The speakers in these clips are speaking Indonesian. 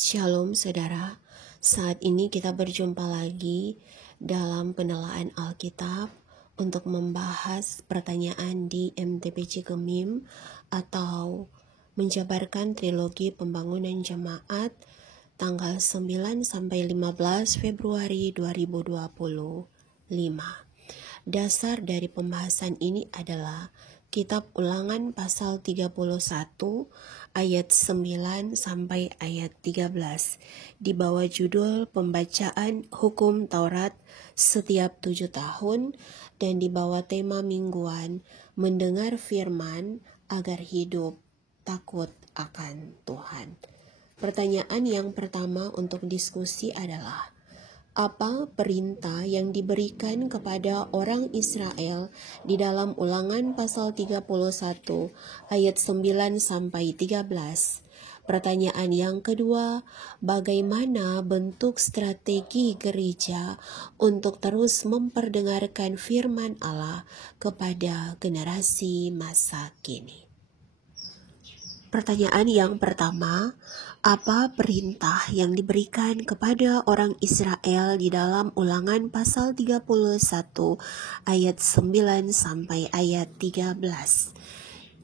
Shalom saudara, saat ini kita berjumpa lagi dalam penelaan Alkitab untuk membahas pertanyaan di MTPC Gemim atau menjabarkan trilogi pembangunan jemaat tanggal 9 sampai 15 Februari 2025. Dasar dari pembahasan ini adalah Kitab Ulangan pasal 31 ayat 9 sampai ayat 13 di bawah judul pembacaan hukum Taurat setiap 7 tahun dan di bawah tema mingguan mendengar firman agar hidup takut akan Tuhan. Pertanyaan yang pertama untuk diskusi adalah apa perintah yang diberikan kepada orang Israel di dalam Ulangan pasal 31 ayat 9 sampai 13? Pertanyaan yang kedua, bagaimana bentuk strategi gereja untuk terus memperdengarkan firman Allah kepada generasi masa kini? Pertanyaan yang pertama, apa perintah yang diberikan kepada orang Israel di dalam Ulangan pasal 31 ayat 9 sampai ayat 13?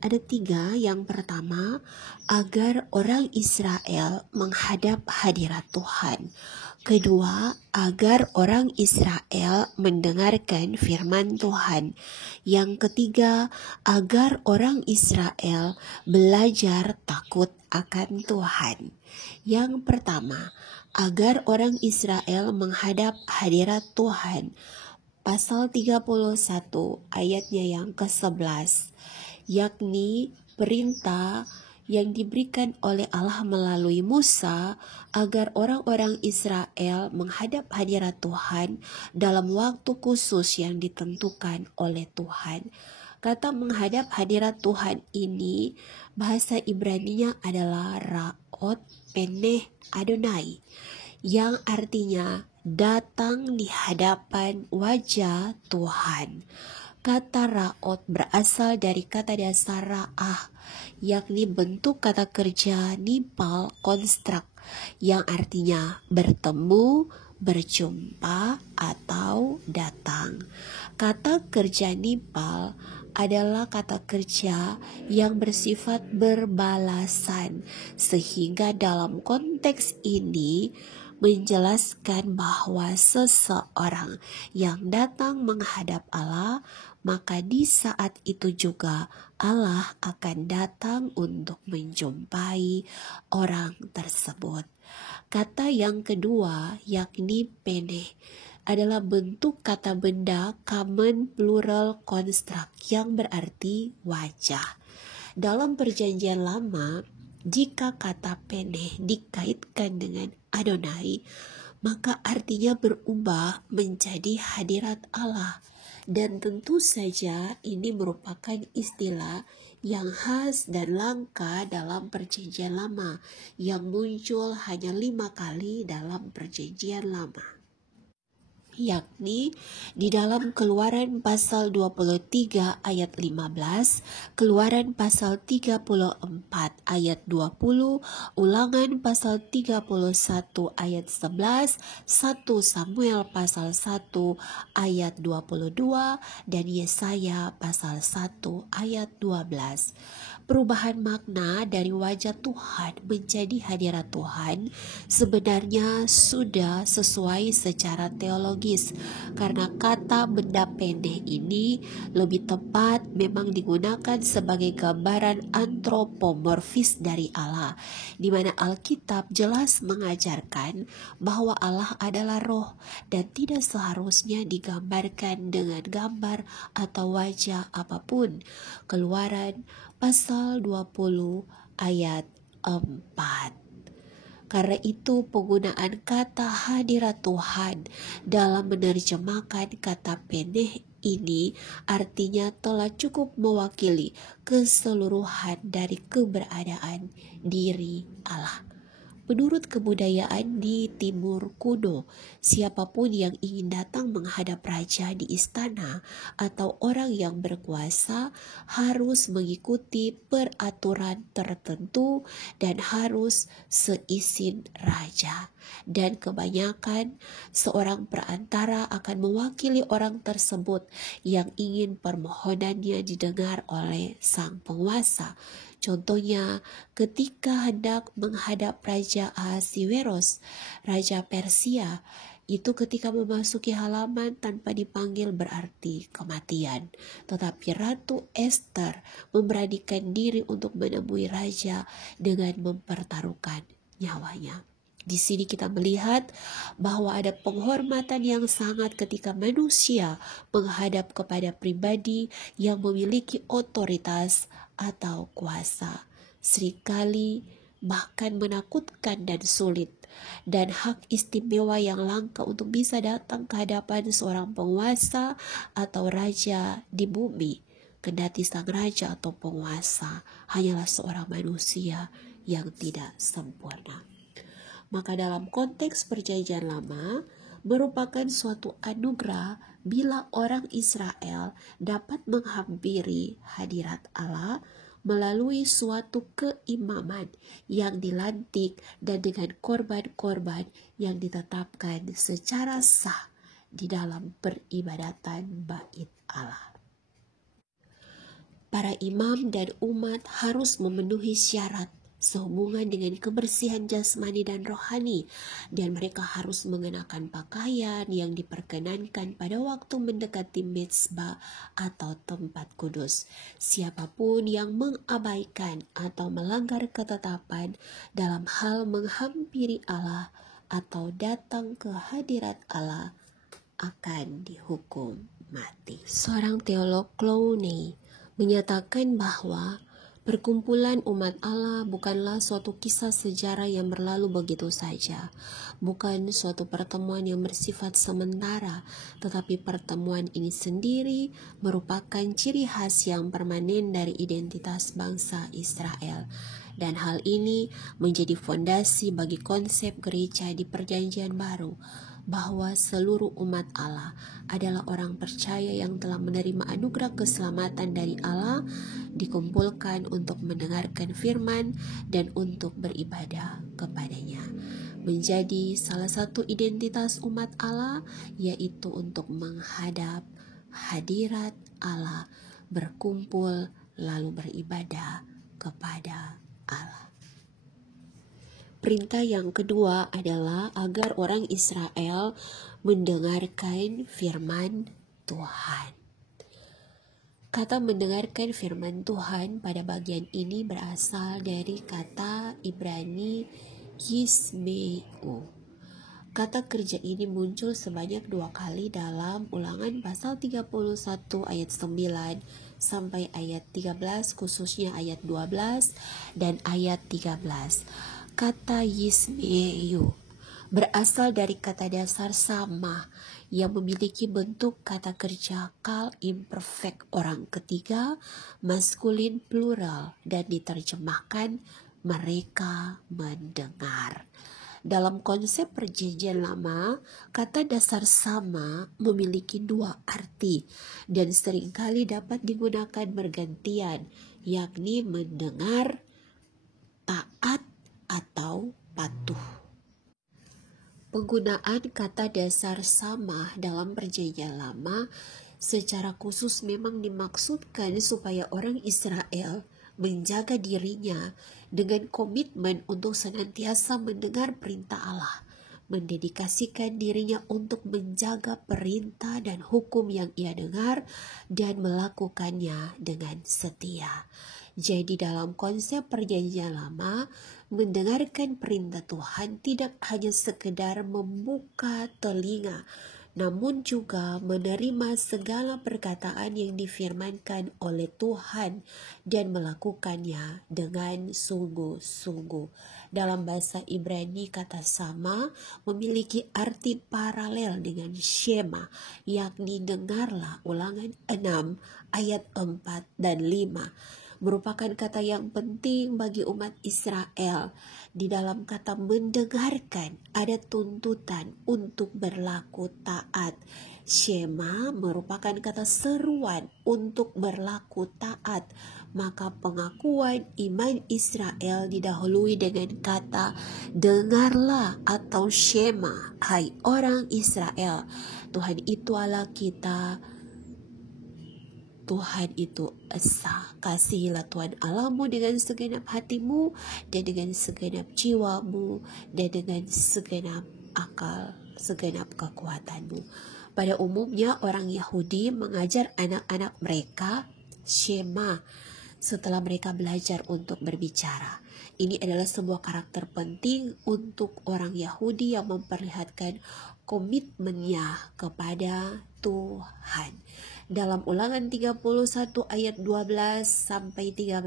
Ada 3. Yang pertama, agar orang Israel menghadap hadirat Tuhan. Kedua, agar orang Israel mendengarkan firman Tuhan. Yang ketiga, agar orang Israel belajar takut akan Tuhan. Yang pertama, agar orang Israel menghadap hadirat Tuhan. Pasal 31 ayatnya yang ke-11, yakni perintah yang diberikan oleh Allah melalui Musa agar orang-orang Israel menghadap hadirat Tuhan dalam waktu khusus yang ditentukan oleh Tuhan. Kata menghadap hadirat Tuhan ini bahasa Ibraninya adalah Ra'ot Peneh Adonai, yang artinya datang di hadapan wajah Tuhan. Kata ra'ot berasal dari kata dasar ra'ah, yakni bentuk kata kerja nipal konstrak, yang artinya bertemu, berjumpa, atau datang. Kata kerja nipal adalah kata kerja yang bersifat berbalasan, sehingga dalam konteks ini menjelaskan bahwa seseorang yang datang menghadap Allah, maka di saat itu juga Allah akan datang untuk menjumpai orang tersebut. Kata yang kedua, yakni peneh, adalah bentuk kata benda common plural construct yang berarti wajah. Dalam perjanjian lama, jika kata peneh dikaitkan dengan Adonai, maka artinya berubah menjadi hadirat Allah. Dan tentu saja ini merupakan istilah yang khas dan langka dalam perjanjian lama, yang muncul hanya 5 kali dalam perjanjian lama, yakni di dalam Keluaran pasal 23 ayat 15, Keluaran pasal 34 ayat 20, Ulangan pasal 31 ayat 11, 1 Samuel pasal 1 ayat 22, dan Yesaya pasal 1 ayat 12. Perubahan makna dari wajah Tuhan menjadi hadirat Tuhan sebenarnya sudah sesuai secara teologis, karena kata benda pendek ini lebih tepat memang digunakan sebagai gambaran antropomorfis dari Allah, di mana Alkitab jelas mengajarkan bahwa Allah adalah roh dan tidak seharusnya digambarkan dengan gambar atau wajah apapun. Keluaran pasal 20 ayat 4. Karena itu penggunaan kata hadirat Tuhan dalam menerjemahkan kata peneh ini artinya telah cukup mewakili keseluruhan dari keberadaan diri Allah. Menurut kebudayaan di Timur Kuno, siapapun yang ingin datang menghadap raja di istana atau orang yang berkuasa harus mengikuti peraturan tertentu dan harus seizin raja. Dan kebanyakan seorang perantara akan mewakili orang tersebut yang ingin permohonannya didengar oleh sang penguasa. Contohnya, ketika hendak menghadap Raja Ahasiweros, Raja Persia, itu ketika memasuki halaman tanpa dipanggil berarti kematian. Tetapi Ratu Esther memberanikan diri untuk menemui raja dengan mempertaruhkan nyawanya. Di sini kita melihat bahwa ada penghormatan yang sangat ketika manusia menghadap kepada pribadi yang memiliki otoritas atau kuasa. Seringkali bahkan menakutkan dan sulit, dan hak istimewa yang langka untuk bisa datang ke hadapan seorang penguasa atau raja di bumi. Kendati sang raja atau penguasa hanyalah seorang manusia yang tidak sempurna. Maka dalam konteks perjanjian lama, merupakan suatu anugerah bila orang Israel dapat menghampiri hadirat Allah melalui suatu keimaman yang dilantik dan dengan korban-korban yang ditetapkan secara sah di dalam peribadatan bait Allah. Para imam dan umat harus memenuhi syarat sehubungan dengan kebersihan jasmani dan rohani, dan mereka harus mengenakan pakaian yang diperkenankan pada waktu mendekati mezbah atau tempat kudus. Siapapun yang mengabaikan atau melanggar ketetapan dalam hal menghampiri Allah atau datang ke hadirat Allah akan dihukum mati. Seorang teolog Clowney menyatakan bahwa perkumpulan umat Allah bukanlah suatu kisah sejarah yang berlalu begitu saja, bukan suatu pertemuan yang bersifat sementara, tetapi pertemuan ini sendiri merupakan ciri khas yang permanen dari identitas bangsa Israel. Dan hal ini menjadi fondasi bagi konsep gereja di Perjanjian Baru, bahwa seluruh umat Allah adalah orang percaya yang telah menerima anugerah keselamatan dari Allah, dikumpulkan untuk mendengarkan firman dan untuk beribadah kepadanya. Menjadi salah satu identitas umat Allah, yaitu untuk menghadap hadirat Allah, berkumpul lalu beribadah kepada Allah. Perintah yang kedua adalah agar orang Israel mendengarkan firman Tuhan. Kata mendengarkan firman Tuhan pada bagian ini berasal dari kata Ibrani yismeu. Kata kerja ini muncul sebanyak 2 kali dalam Ulangan pasal 31 ayat 9 sampai ayat 13, khususnya ayat 12 dan ayat 13. Kata yismeu berasal dari kata dasar sama yang memiliki bentuk kata kerja kal imperfect orang ketiga, maskulin plural, dan diterjemahkan mereka mendengar. Dalam konsep perjanjian lama, kata dasar sama memiliki 2 arti dan seringkali dapat digunakan bergantian, yakni mendengar, taat, atau patuh. Penggunaan kata dasar sama dalam perjanjian lama secara khusus memang dimaksudkan supaya orang Israel menjaga dirinya dengan komitmen untuk senantiasa mendengar perintah Allah, mendedikasikan dirinya untuk menjaga perintah dan hukum yang ia dengar dan melakukannya dengan setia. Jadi dalam konsep perjanjian lama, mendengarkan perintah Tuhan tidak hanya sekedar membuka telinga, namun juga menerima segala perkataan yang difirmankan oleh Tuhan dan melakukannya dengan sungguh-sungguh. Dalam bahasa Ibrani, kata sama memiliki arti paralel dengan shema, yakni dengarlah. Ulangan 6 ayat 4 dan 5. merupakan kata yang penting bagi umat Israel. Di dalam kata mendengarkan ada tuntutan untuk berlaku taat. Shema merupakan kata seruan untuk berlaku taat. Maka pengakuan iman Israel didahului dengan kata dengarlah atau Shema, hai orang Israel. Tuhan itu Allah kita, Tuhan itu esa. Kasihilah Tuhan Allahmu dengan segenap hatimu dan dengan segenap jiwamu dan dengan segenap akal, segenap kekuatanmu. Pada umumnya orang Yahudi mengajar anak-anak mereka Shema setelah mereka belajar untuk berbicara. Ini adalah sebuah karakter penting untuk orang Yahudi yang memperlihatkan komitmennya kepada Tuhan. Dalam Ulangan 31 ayat 12 sampai 13,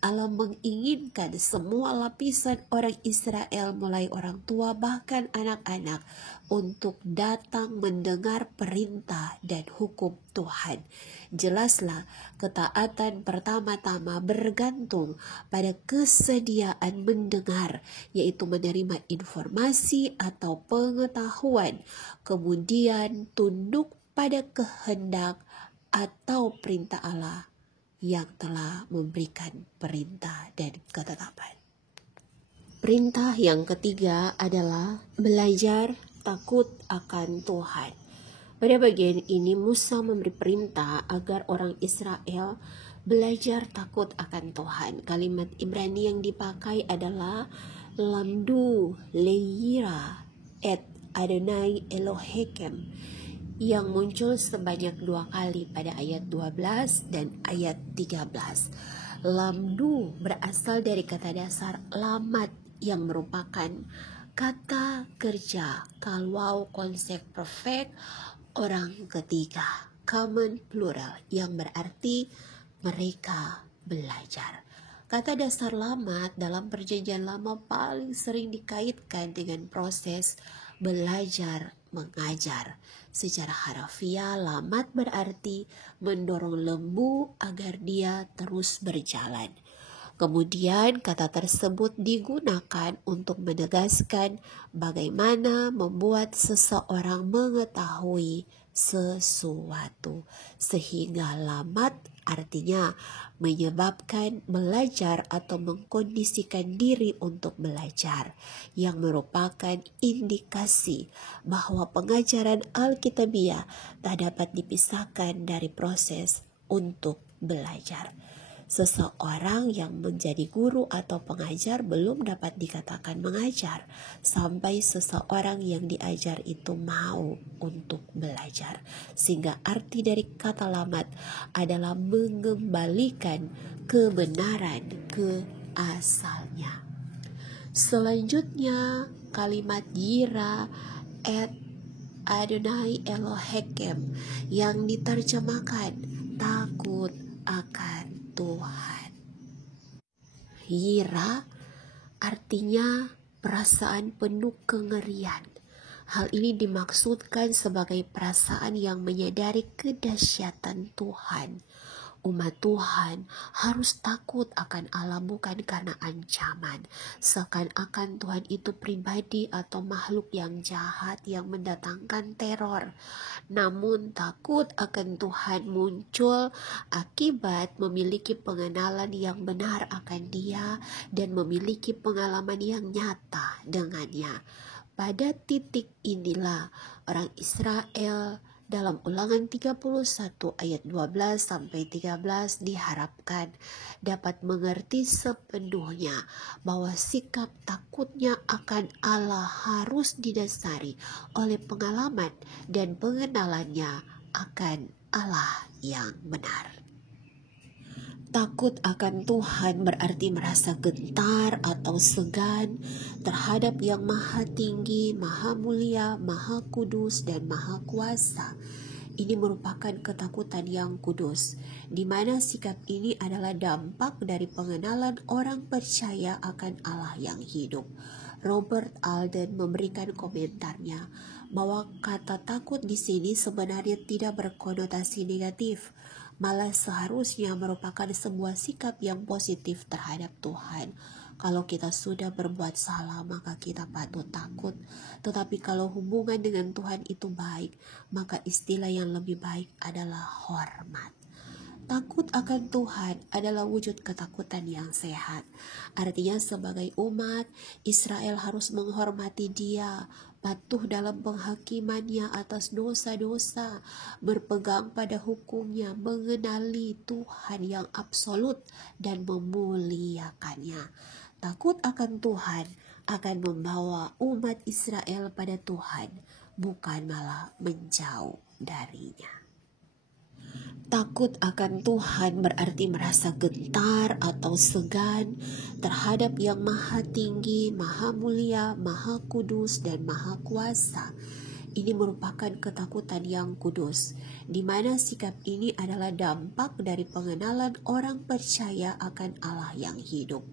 Allah menginginkan semua lapisan orang Israel mulai orang tua bahkan anak-anak untuk datang mendengar perintah dan hukum Tuhan. Jelaslah ketaatan pertama-tama bergantung pada kesediaan mendengar, yaitu menerima informasi atau pengetahuan, kemudian tunduk pada kehendak atau perintah Allah yang telah memberikan perintah dan ketetapan. Perintah yang ketiga adalah belajar takut akan Tuhan. Pada bagian ini Musa memberi perintah agar orang Israel belajar takut akan Tuhan. Kalimat Ibrani yang dipakai adalah lamdu leira et Adonai Elohim, yang muncul sebanyak 2 kali pada ayat 12 dan ayat 13. Lamdu berasal dari kata dasar lamat yang merupakan kata kerja kalau konsep perfect orang ketiga, common plural, yang berarti mereka belajar. Kata dasar lamat dalam perjanjian lama paling sering dikaitkan dengan proses belajar mengajar. Secara harafiah, lamat berarti mendorong lembu agar dia terus berjalan. Kemudian kata tersebut digunakan untuk menegaskan bagaimana membuat seseorang mengetahui sesuatu, sehingga lamat artinya menyebabkan belajar atau mengkondisikan diri untuk belajar, yang merupakan indikasi bahwa pengajaran Alkitabiah tak dapat dipisahkan dari proses untuk belajar. Seseorang yang menjadi guru atau pengajar belum dapat dikatakan mengajar sampai seseorang yang diajar itu mau untuk belajar. Sehingga arti dari kata lamat adalah mengembalikan kebenaran ke asalnya. Selanjutnya kalimat yira et Adonai Elohim yang diterjemahkan takut akan Tuhan. Yira artinya perasaan penuh kengerian. Hal ini dimaksudkan sebagai perasaan yang menyadari kedahsyatan Tuhan. Umat Tuhan harus takut akan Allah bukan karena ancaman, seakan-akan Tuhan itu pribadi atau makhluk yang jahat yang mendatangkan teror. Namun takut akan Tuhan muncul akibat memiliki pengenalan yang benar akan Dia dan memiliki pengalaman yang nyata dengannya. Pada titik inilah orang Israel dalam Ulangan 31 ayat 12 sampai 13 diharapkan dapat mengerti sepenuhnya bahwa sikap takutnya akan Allah harus didasari oleh pengalaman dan pengenalannya akan Allah yang benar. Takut akan Tuhan berarti merasa gentar atau segan terhadap yang maha tinggi, maha mulia, maha kudus, dan maha kuasa. Ini merupakan ketakutan yang kudus, di mana sikap ini adalah dampak dari pengenalan orang percaya akan Allah yang hidup. Robert Alden memberikan komentarnya bahwa kata takut di sini sebenarnya tidak berkonotasi negatif, malah seharusnya merupakan sebuah sikap yang positif terhadap Tuhan. Kalau kita sudah berbuat salah, maka kita patut takut. Tetapi kalau hubungan dengan Tuhan itu baik, maka istilah yang lebih baik adalah hormat. Takut akan Tuhan adalah wujud ketakutan yang sehat. Artinya sebagai umat, Israel harus menghormati Dia, patuh dalam penghakimannya atas dosa-dosa, berpegang pada hukumnya, mengenali Tuhan yang absolut dan memuliakannya. Takut akan Tuhan akan membawa umat Israel pada Tuhan, bukan malah menjauh darinya. Takut akan Tuhan berarti merasa gentar atau segan terhadap yang maha tinggi, maha mulia, maha kudus, dan maha kuasa. Ini merupakan ketakutan yang kudus, di mana sikap ini adalah dampak dari pengenalan orang percaya akan Allah yang hidup.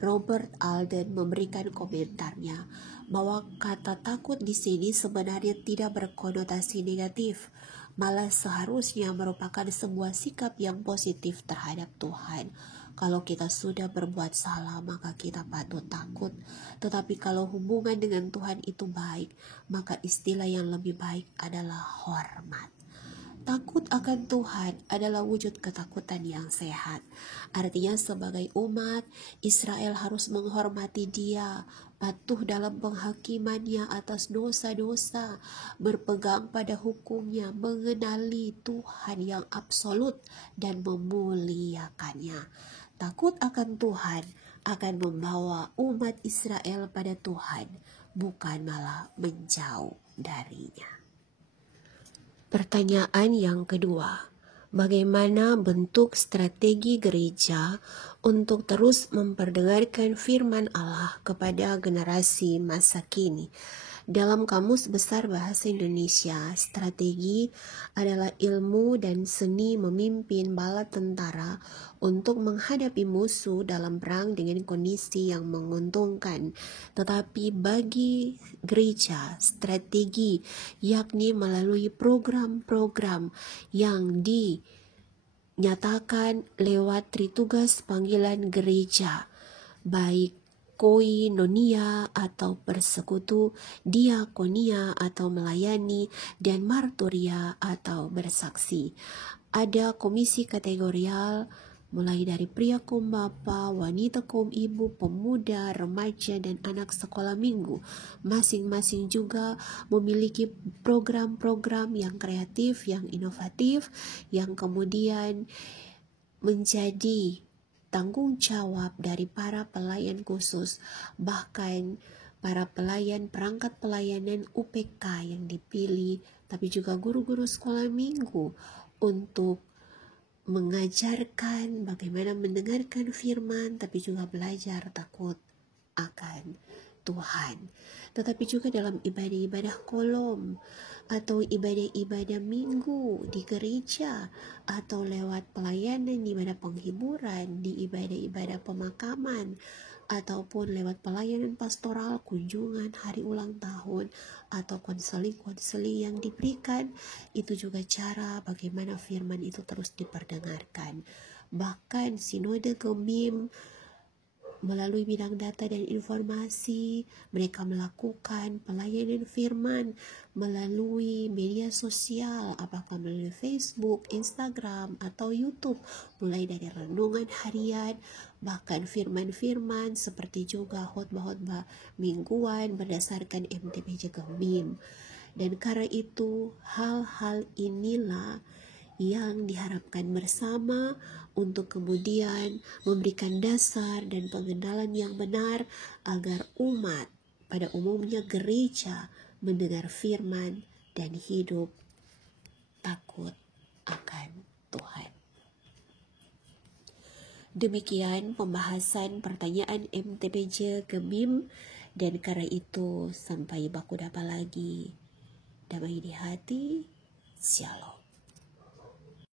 Robert Alden memberikan komentarnya bahwa kata takut di sini sebenarnya tidak berkonotasi negatif, malah seharusnya merupakan sebuah sikap yang positif terhadap Tuhan. Kalau kita sudah berbuat salah, maka kita patut takut. Tetapi kalau hubungan dengan Tuhan itu baik, maka istilah yang lebih baik adalah hormat. Takut akan Tuhan adalah wujud ketakutan yang sehat. Artinya sebagai umat, Israel harus menghormati Dia, patuh dalam penghakimannya atas dosa-dosa, berpegang pada hukumnya, mengenali Tuhan yang absolut dan memuliakannya. Takut akan Tuhan akan membawa umat Israel pada Tuhan, bukan malah menjauh darinya. Pertanyaan yang kedua, bagaimana bentuk strategi gereja untuk terus memperdengarkan firman Allah kepada generasi masa kini? Dalam Kamus Besar Bahasa Indonesia, strategi adalah ilmu dan seni memimpin bala tentara untuk menghadapi musuh dalam perang dengan kondisi yang menguntungkan. Tetapi bagi gereja, strategi yakni melalui program-program yang dinyatakan lewat tritugas panggilan gereja, baik koinonia atau persekutu, diakonia atau melayani, dan marturia atau bersaksi. Ada komisi kategorial mulai dari pria kaum bapa, wanita kaum ibu, pemuda, remaja, dan anak sekolah minggu. Masing-masing juga memiliki program-program yang kreatif, yang inovatif, yang kemudian menjadi tanggung jawab dari para pelayan khusus, bahkan para pelayan perangkat pelayanan UPK yang dipilih, tapi juga guru-guru sekolah minggu untuk mengajarkan bagaimana mendengarkan firman, tapi juga belajar takut akan Tuhan. Tetapi juga dalam ibadah-ibadah kolom atau ibadah-ibadah minggu di gereja, atau lewat pelayanan ibadah penghiburan, di ibadah-ibadah pemakaman, ataupun lewat pelayanan pastoral, kunjungan, hari ulang tahun, atau konseling-konseling yang diberikan. Itu juga cara bagaimana firman itu terus diperdengarkan. Bahkan sinode Gemim melalui bidang data dan informasi, mereka melakukan pelayanan firman melalui media sosial, apakah melalui Facebook, Instagram, atau YouTube, mulai dari renungan harian, bahkan firman-firman seperti juga khotbah-khotbah mingguan berdasarkan MTPJ Gemim. Dan karena itu, hal-hal inilah yang diharapkan bersama untuk kemudian memberikan dasar dan pengenalan yang benar agar umat, pada umumnya gereja, mendengar firman dan hidup takut akan Tuhan. Demikian pembahasan pertanyaan MTPJ Gemim, dan karena itu sampai baku dapa lagi. Damai di hati, Shalom.